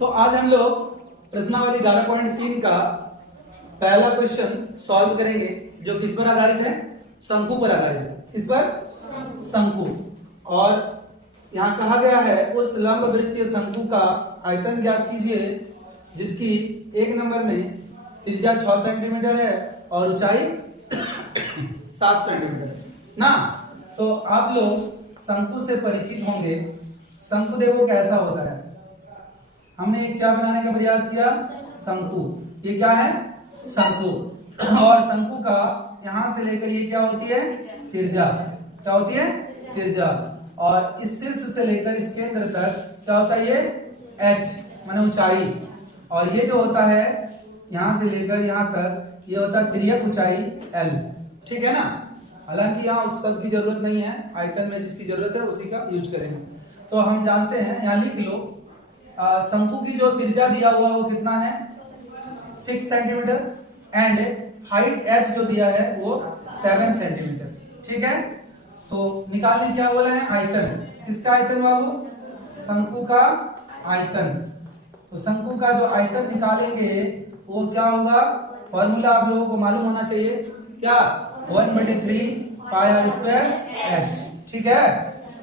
तो आज हम लोग प्रश्नावली 11.3 का पहला क्वेश्चन सॉल्व करेंगे, जो किस पर आधारित है? शंकु पर आधारित है। किस पर? शंकु। और यहाँ कहा गया है उस लंब वृत्तीय शंकु का आयतन ज्ञात कीजिए जिसकी एक नंबर में त्रिज्या 6 सेंटीमीटर है और ऊंचाई 7 सेंटीमीटर ना। तो आप लोग शंकु से परिचित होंगे। शंकु देखो कैसा होता है। हमने क्या बनाने का प्रयास किया? शंकु। ये क्या है? शंकु। और शंकु का यहां से लेकर ये क्या होती है? त्रिज्या। क्या होती है? त्रिज्या। और इस शीर्ष से लेकर इस केंद्र तक क्या होता है? ये h माने ऊंचाई। और ये जो होता है यहां से लेकर यहां तक ये होता है तिर्यक ऊंचाई l। ठीक है ना। हालांकि यहाँ उस सब की जरूरत नहीं है, आयतन में जिसकी जरूरत है उसी का यूज करेंगे। तो हम जानते हैं, यहाँ लिख लो, शंकु की जो त्रिज्या दिया हुआ वो कितना है? 6 सेंटीमीटर एंड हाइट h जो दिया है वो 7 सेंटीमीटर। ठीक है। तो निकालने क्या बोला है? आयतन। किसका आयतन बाबू? शंकु का आयतन। तो शंकु का जो आयतन निकालेंगे वो क्या होगा? फॉर्मूला आप लोगों को मालूम होना चाहिए। क्या? 1/3 पाई आर स्क्वायर एच। ठीक है।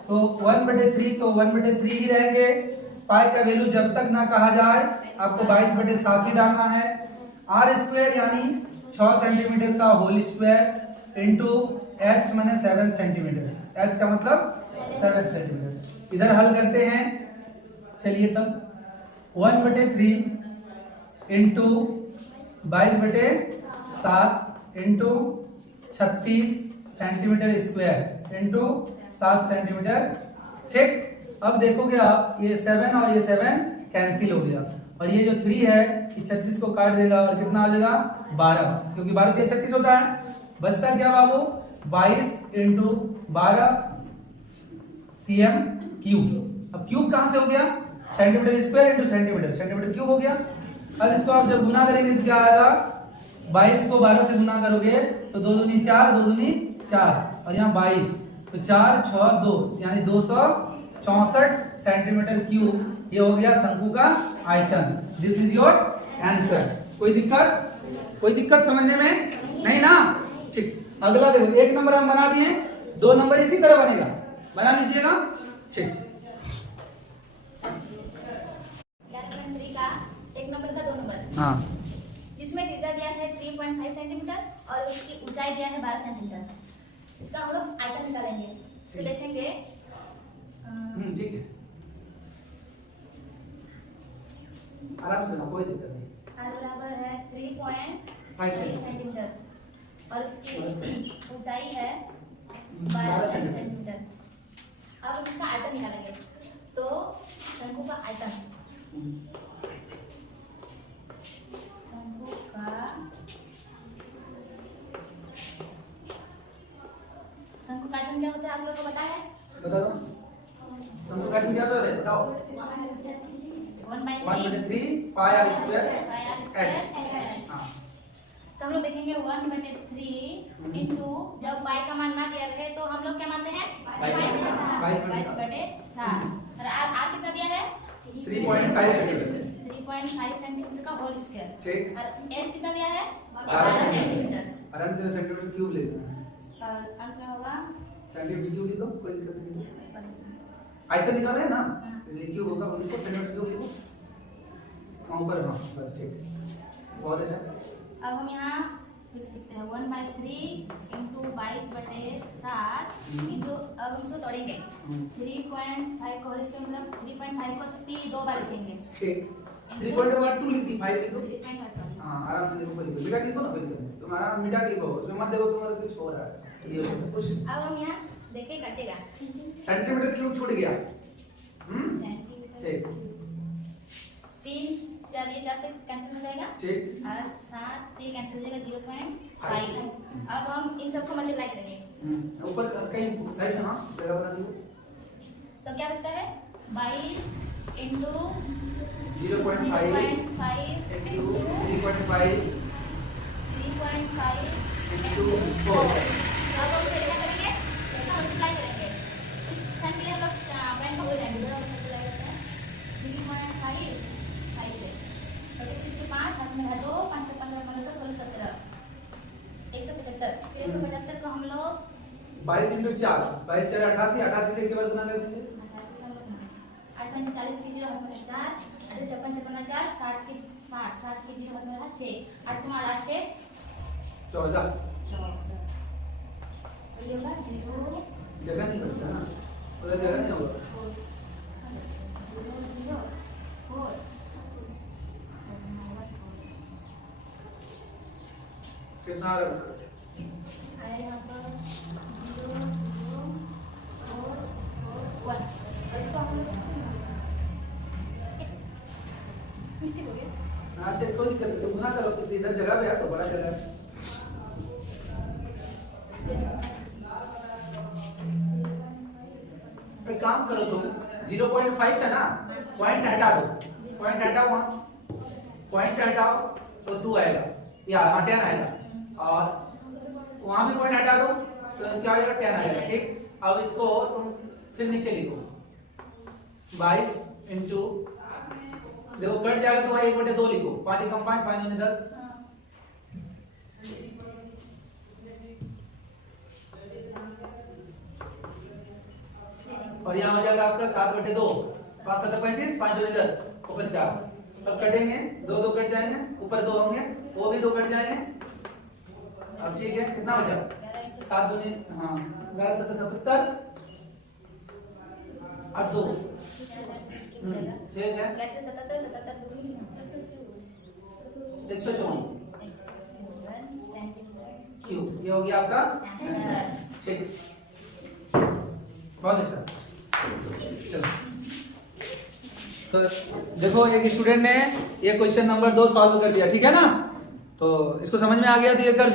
तो 1/3 तो 1/3 ही रहेंगे। पाई का वैल्यू जब तक ना कहा जाए आपको 22/7 ही डालना है। आर स्क्वायर यानी 6 सेंटीमीटर का होल स्क्वायर इंटू एच माने 7 सेंटीमीटर। एच का मतलब 7 सेंटीमीटर। इधर हल करते हैं। चलिए तब 1/3 into 22/7 into 36 centimetre square into 7 centimetre. ठीक। अब देखोगे आप ये 7 और ये 7 कैंसिल हो गया और ये जो 3 है ये 36 को काट देगा और कितना आ जाएगा? 12, क्योंकि 12 से 36 होता है। बचता क्या बाबू? 22 इंटू 12 cm क्यूब। अब क्यूब कहां से हो गया? Centimetre square into centimetre, centimetre cube हो गया। अब इसको आप जब गुना करेंगे तो क्या आएगा? 22 को 12 से गुना करोगे तो 2 दूनी 4, 2 दूनी 4 और यहाँ 22 तो 4 6 2 यानी 264 सेंटीमीटर क्यूब। ये हो गया शंकु का आयतन। This is your answer. कोई दिक्कत? कोई दिक्कत समझने में नहीं ना? ठीक। अगला देखो, 1 नंबर हम बना दिए, 2 नंबर इसी तरह बनेगा, बना लीजिएगा। ठीक। एक नंबर का 2 नंबर। हाँ। जिसमें त्रिज्या दिया है 3.5 सेंटीमीटर और उसकी ऊंचाई दिया है 12 सेंटीमीटर। इसका हम लोग आयतन निकालेंगे। तो देखेंगे ठीक है, आराम से ना, कोई दिक्कत नहीं। r बराबर है 3.5 सेंटीमीटर और इसकी ऊंचाई है 12 सेंटीमीटर। अब हम इसका आयतन निकालेंगे। तो शंकु का आयतन, शंकु का आयतन क्या होता है आप लोगों को पता है? बता दो। शंकु का आयतन क्या होता है? बताओ। 1/3 पाई आर स्क्वायर एच। हाँ। तो हम लोग देखेंगे 1/3 इंटू, जब पाई का मान ना दिया रहे तो हम लोग क्या मानते हैं? 22/7। और आर कितना दिया है? 3.5 सेंटीमीटर। 3.5 सेंटीमीटर का होल स्क्वायर। ठीक। और एच कितना दिया है? 12 सेंटीमीटर। और अंत में सेंटीमीटर क्यूब लेना है। और अंत में होगा सेंटीमीटर क्यूब लिखो, कोई दिक्कत नहीं है। आयतन निकाल रहे हैं ना, इसलिए क्यूब होगा, वो लिखो, सेंटीमीटर क्यूब लिखो वहां पर। हाँ बस ठीक, बहुत अच्छा। अब हम यहाँ लिख सकते हैं 1/3 इंटू 22/7 इंटू, अब हम उसको तोड़ेंगे 3.5 को, इसका मतलब 3.5 को 2 बार लिखेंगे। ठीक। 3.2 लिख दी, 5 लिखो। 3.5 हाँ आराम से लिखो, कोई दिक्कत। मिटा के लिखो ना, कोई दिक्कत नहीं। तुम्हारा मिटा के लिखो, उसमें मत देखो तुम्हारा कुछ हो रहा है। ये कुछ अब हम यहाँ देखिए कटेगा सेंटीमीटर क्यूब छूट गया। ठीक। 3 4 ये 4 से कैंसिल हो जाएगा। ठीक। और 7 से कैंसिल हो जाएगा 0.5। अब हम इन सबको मल्टीप्लाई करेंगे। ऊपर कहीं साइड, हाँ जगह बना दो। तो क्या बचता है? 22 इंटू 0.5 इंटू 3.5 इंटू 4। अब हम इसे क्या करेंगे? इसका मल्टीप्लाई करेंगे। इस सन के लिए हम लोग पॉइंट को बोल रहे हैं, 3.5 175 को हम लोग 22 इंटू 4, 22 4 88, 88 से केवल गुना कर दीजिए। 88 से हम लोग 8 पंजे 40 की 0 हाथ में 4, 8 56 56 4, 60 की 0 हाथ में 6, 8 कुमार 8 6 14। 14 ये होगा 0 जगह नहीं बचता ना, उधर जगह नहीं होगा। 0 0 4 कितना आ रहा है? आया यहाँ पर 0 0 4 4 1। और इसको हम लोग कैसे मिस्टेक हो गया। हाँ चल कोई दिक्कत नहीं, गुना करो किसी इधर जगह पे है तो बड़ा जगह है। एक काम करो तुम 0.5 है ना, पॉइंट हटा दो, पॉइंट हटाओ, वहाँ पॉइंट हटाओ तो 2 आएगा या 10 आएगा, और वहां भी पॉइंट हटा दो तो क्या हो जाएगा 10 आएगा। ठीक, अब इसको तुम फिर नीचे लिखो 22 इंटू, देखो कट जाएगा तो भाई 1/2 लिखो, 5 कम 5 5 दूनी 10, और यहाँ हो जाएगा आपका 7/2, 5 7 35, 5 दूनी 10, ऊपर 4। अब कटेंगे, 2 2 कट जाएंगे, ऊपर 2 होंगे, वो भी 2 कट जाएंगे। अब ठीक है, कितना हो जाएगा 7 दूनी, हाँ 11 7 77, अब 2 ठीक है, कैसे 77 77 दूरी 154 सेंटीमीटर क्यू, ये हो गया आपका आंसर। ठीक, बहुत अच्छा। चलो तो देखो एक स्टूडेंट ने ये क्वेश्चन नंबर 2 सॉल्व कर दिया, ठीक है ना, तो इसको समझ में आ गया तो ये कर दिया।